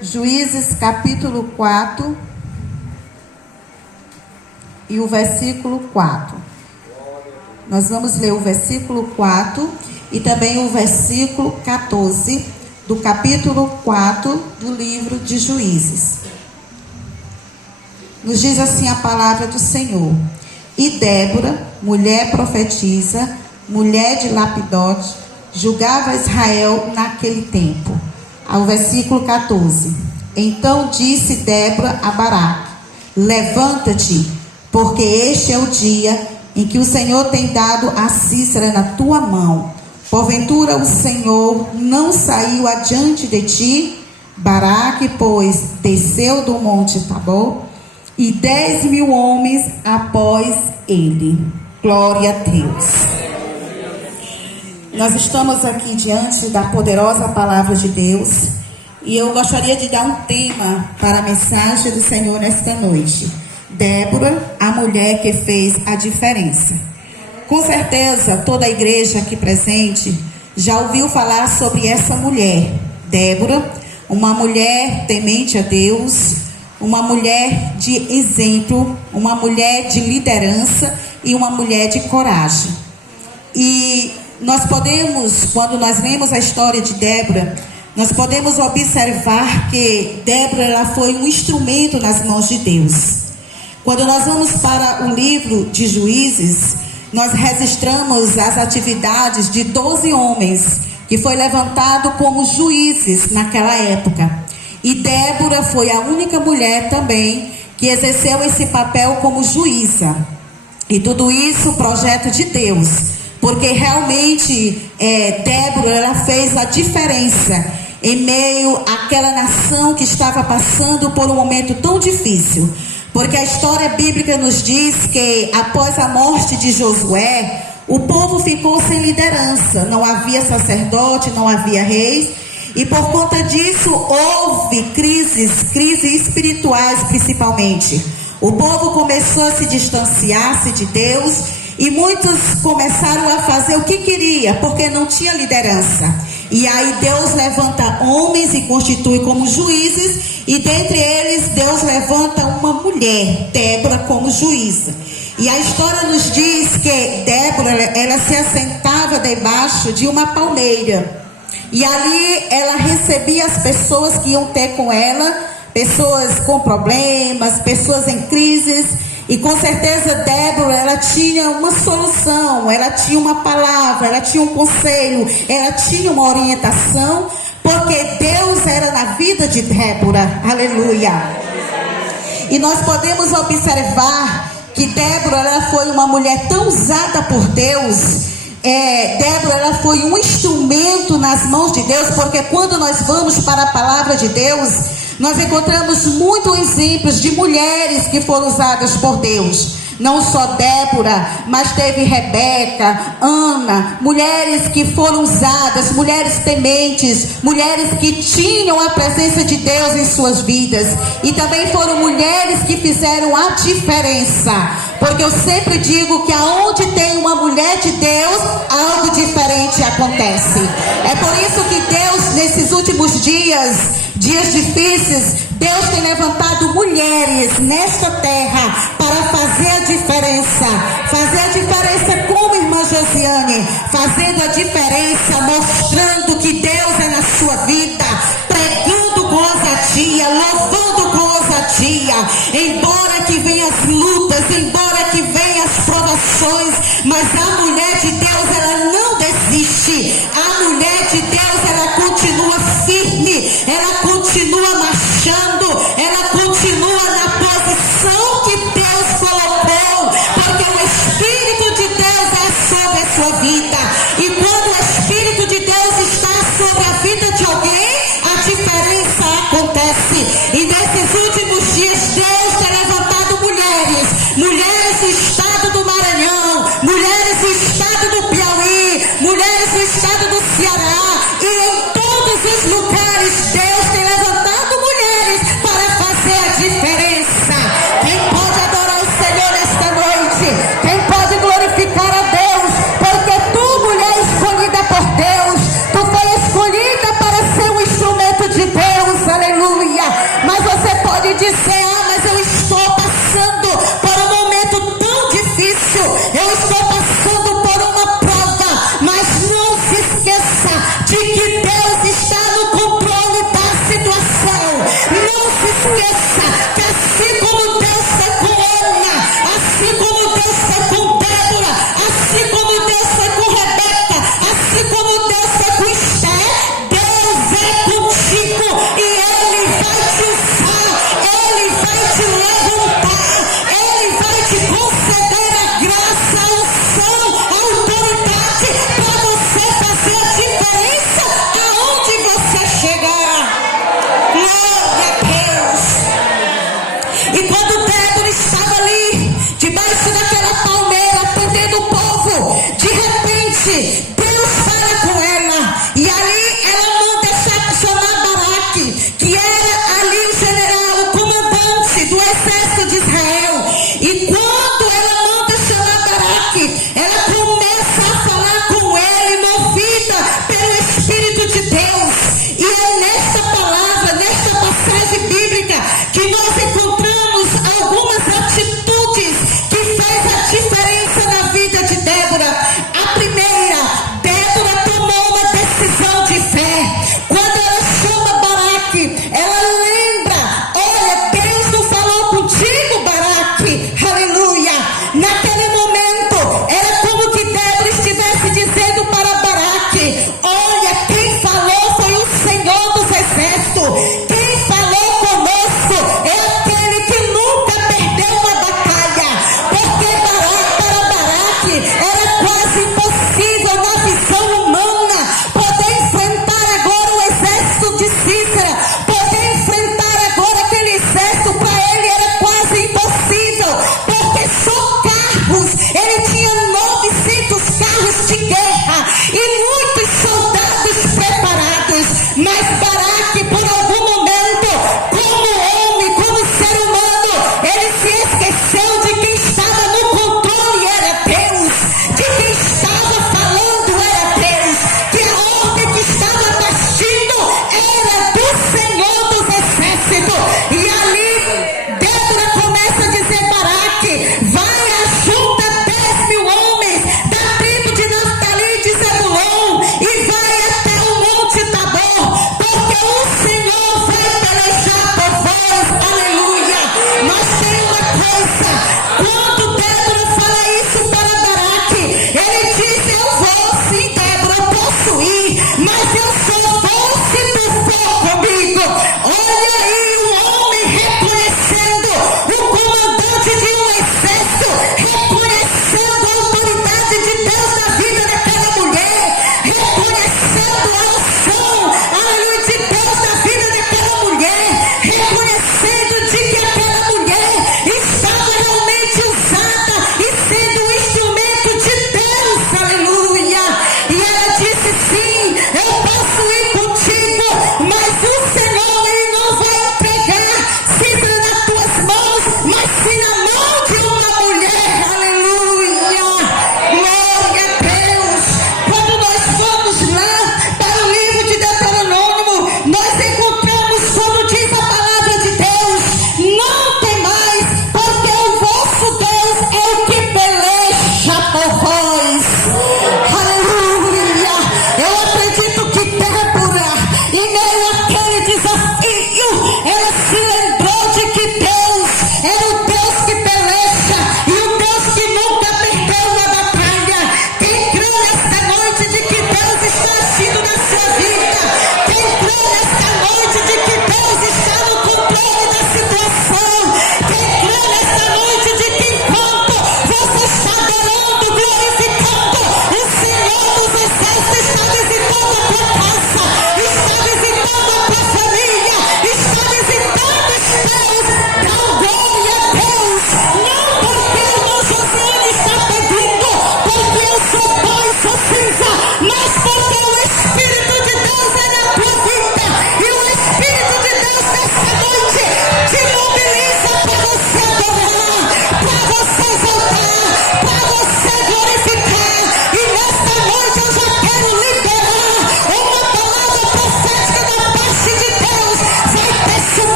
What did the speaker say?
Juízes capítulo 4 e o versículo 4. Nós vamos ler o versículo 4 e também o versículo 14 do capítulo 4 do livro de Juízes. Nos diz assim a palavra do Senhor: E Débora, mulher profetisa, mulher de Lapidote, julgava Israel naquele tempo. Ao versículo 14. Então disse Débora a Baraque: Levanta-te, porque este é o dia em que o Senhor tem dado a Sísera na tua mão. Porventura o Senhor não saiu adiante de ti? Baraque, pois, desceu do monte Tabor, e 10.000 homens após ele. Glória a Deus. Nós estamos aqui diante da poderosa palavra de Deus, e eu gostaria de dar um tema para a mensagem do Senhor nesta noite. Débora, a mulher que fez a diferença. Com certeza, toda a igreja aqui presente já ouviu falar sobre essa mulher. Débora, uma mulher temente a Deus, uma mulher de exemplo, uma mulher de liderança e uma mulher de coragem. E nós podemos, quando nós lemos a história de Débora, nós podemos observar que Débora ela foi um instrumento nas mãos de Deus. Quando nós vamos para o livro de Juízes, nós registramos as atividades de 12 homens que foi levantado como juízes naquela época. E Débora foi a única mulher também que exerceu esse papel como juíza. E tudo isso projeto de Deus, porque realmente Débora ela fez a diferença em meio àquela nação que estava passando por um momento tão difícil. Porque a história bíblica nos diz que após a morte de Josué, o povo ficou sem liderança. Não havia sacerdote, não havia reis. E por conta disso houve crises espirituais principalmente. O povo começou a se distanciar-se de Deus. E muitos começaram a fazer o que queria, porque não tinha liderança. E aí Deus levanta homens e constitui como juízes. E dentre eles Deus levanta uma mulher, Débora, como juíza. E a história nos diz que Débora, ela se assentava debaixo de uma palmeira. E ali ela recebia as pessoas que iam ter com ela, pessoas com problemas, pessoas em crises. E com certeza Débora, ela tinha uma solução, ela tinha uma palavra, ela tinha um conselho, ela tinha uma orientação, porque Deus era na vida de Débora, aleluia. E nós podemos observar que Débora, ela foi uma mulher tão usada por Deus. Débora, ela foi um instrumento nas mãos de Deus, porque quando nós vamos para a palavra de Deus, nós encontramos muitos exemplos de mulheres que foram usadas por Deus. Não só Débora, mas teve Rebeca, Ana, mulheres que foram usadas, mulheres tementes, mulheres que tinham a presença de Deus em suas vidas. E também foram mulheres que fizeram a diferença. Porque eu sempre digo que aonde tem uma mulher de Deus, algo diferente acontece. É por isso que Deus, nesses últimos dias difíceis, Deus tem levantado mulheres nesta terra para fazer a diferença. Fazer a diferença como irmã Josiane, fazendo a diferença, mostrando que Deus é na sua vida, pregando com ousadia, louvando com ousadia. Embora que venham as lutas, embora que venham as provações, mas a mulher de Deus, ela não desiste. A mulher de Deus, ela continua firme, ela continua marchando, ela continua na posição que Deus colocou, porque o Espírito de Deus é sobre a sua vida. E quando o Espírito de Deus está sobre a vida de alguém, a diferença acontece. E nesses últimos dias Deus tem levantado mulheres do estado do Maranhão, mulheres do estado do Piauí, mulheres do estado do Ceará, e em todos os lugares Deus tem levantado mulheres para fazer a diferença. Quem pode adorar o Senhor esta noite? Quem pode glorificar a Deus? Porque tu, mulher escolhida por Deus, tu foi escolhida para ser um instrumento de Deus, aleluia. de Deus